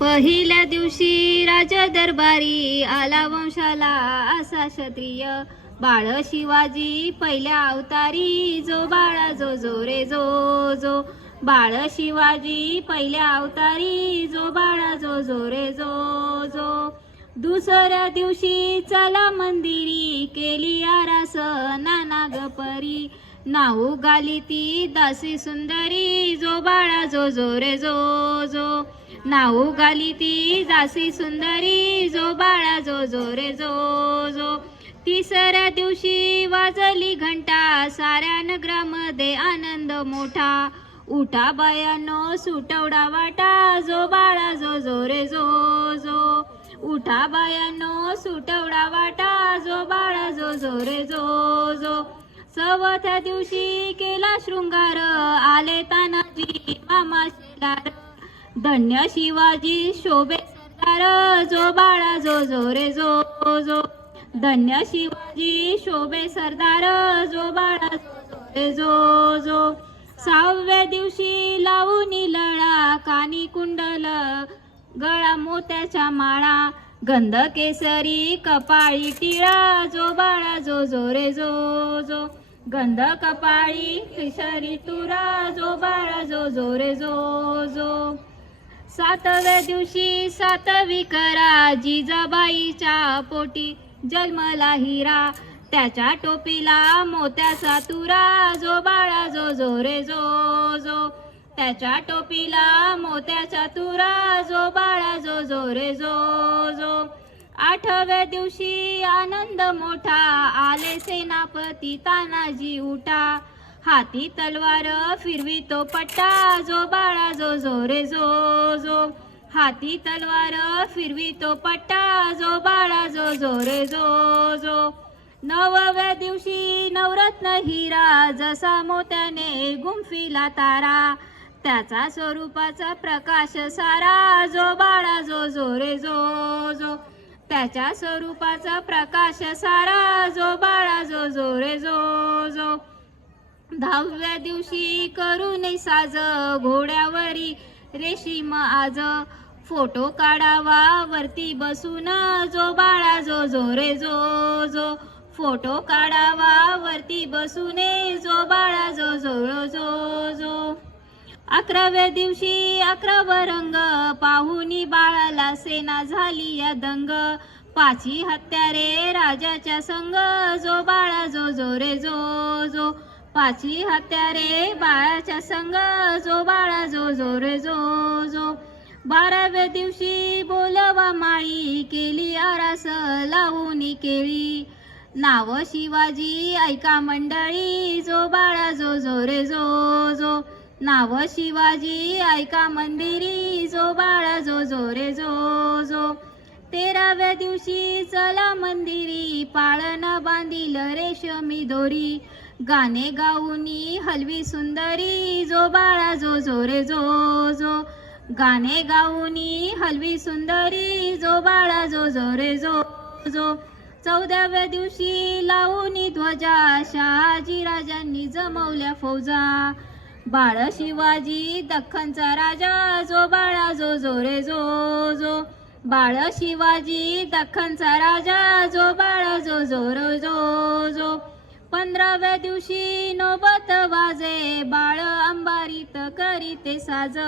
पहिल्या दिवशी राजा दरबारी आला वंशाला असा क्षत्रिय. बाळ शिवाजी पहिल्या अवतारी जो बाळा जो जो रे जो जो. बाळ शिवाजी पहिल्या अवतारी जो बाळा जो जो रे जो जो. दुसऱ्या दिवशी चला मंदिरी केली आरास नाना गपरी. नाऊ गाली ती दासी सुंदरी जो बाळा जो जो रे जो जो. नाऊ गाली ती दासी सुंदरी जो बाळा जो जो रे जो जो. तिसऱ्या दिवशी वाजली घंटा साऱ्या नगरामध्ये आनंद मोठा. उठा बायानो सुटवडा वाटा जो बाळा जो जो रे जो जो. उठा बायानो सुटवडा वाटा जो बाळा जो जो रे जो जो चवथ्या दिवशी केला शृंगार. आले तानाजी मामा शेलार. धन्य शिवाजी शोभे सरदार. जो बाळा जो जो रे जो जो. धन्य शिवाजी शोभे सरदार. जो बाळा जो जो रे जो जो. सहाव्या दिवशी लावून लळा कानी कुंडल गळा मोत्याच्या माळा. गंध केसरी कपाळी टिळा. जो बाळा जो जो रे जो जो. गंध कपाळी केसरी तुरा जो बाळा जो जो रे जो जो. सातव्या दिवशी सातवी करा जिजाबाईच्या पोटी जन्मला हिरा. त्याच्या टोपीला मोत्याचा तुरा जो बाळा जो जो रे जो जो. त्याच्या टोपीला मोत्याचा तुरा जो बाळा जो जो रे जो जो. आठव्या दिवशी आनंद मोठा आले सेनापती तानाजी उठा. हाती तलवार फिरवी तो पट्टा जो बाळा जो जो रे जो जो. हाती तलवार फिरवी तो पट्टा जो बाळा जो जो रे जो जो. नवव्या दिवशी नवरत्न हिरा जसा मोत्याने गुंफिला तारा. त्याचा स्वरूपाचा प्रकाश सारा जो बाळा जो जो रे जो जो. त्याच्या स्वरूपाचा प्रकाश सारा जो बाळा जो जो रे जो जो. दहाव्या दिवशी करून साज घोड्यावरी रेशीम आज. फोटो काढावा वरती बसून जो बाळा जो जो रे जो जो. फोटो काढावा वरती बसून जो बाळा जो जो जो जो. अकराव्या दिवशी अकरावा रंग पाहुनी बाळाला सेना झाली या दंग पाची हत्यारे राजाच्या संग जो बाळा जो जो रे जो जो. पाची हत्यारे बाळाच्या संग जो बाळा जो जो रे जो जो. बाराव्या दिवशी बोलवा माळी केली आरास लावून केळी. नाव शिवाजी ऐका मंडळी जो बाळा जो जो रे जो जो. नाव शिवाजी ऐका मंदिरी जो बाळा जो जो रे जो जो. तेराव्या दिवशी चला मंदिरी पाळण बांधील रेशमी दोरी. गाणे गाऊनी हलवी सुंदरी जो बाळा जो जो रे जो जो. गाणे गाऊनी हलवी सुंदरी जो बाळा जो जो रे जो जो. चौदाव्या दिवशी लावूनी ध्वजा शहाजी राजांनी जमवल्या फौजा. बाळ शिवाजी दख्खनचा राजा जो बाळा जो जो रे जो जो. बाळ शिवाजी दख्खनचा राजा जो बाळा जो जो रे जो जो. पंधराव्या दिवशी नोबत वाजे बाळ अंबारीत करीते साज.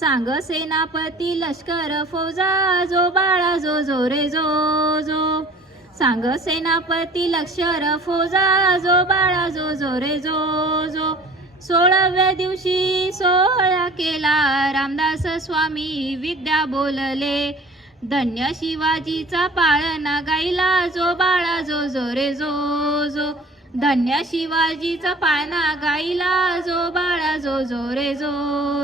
सांग सेनापती लष्कर फौजा जो बाळा जो जो रे जो जो. सांग सेनापती लष्कर फौजा जो बाळा जो जो रे जो जो सोळाव्या दिवशी सोहळा केला. रामदास स्वामी विद्या बोलले धन्य शिवाजीचा पाळणा गायला जो बाळा जो जो रे जो जो. धन्य शिवाजीचा पाळणा गायला जो बाळा जो जो रे जो जो.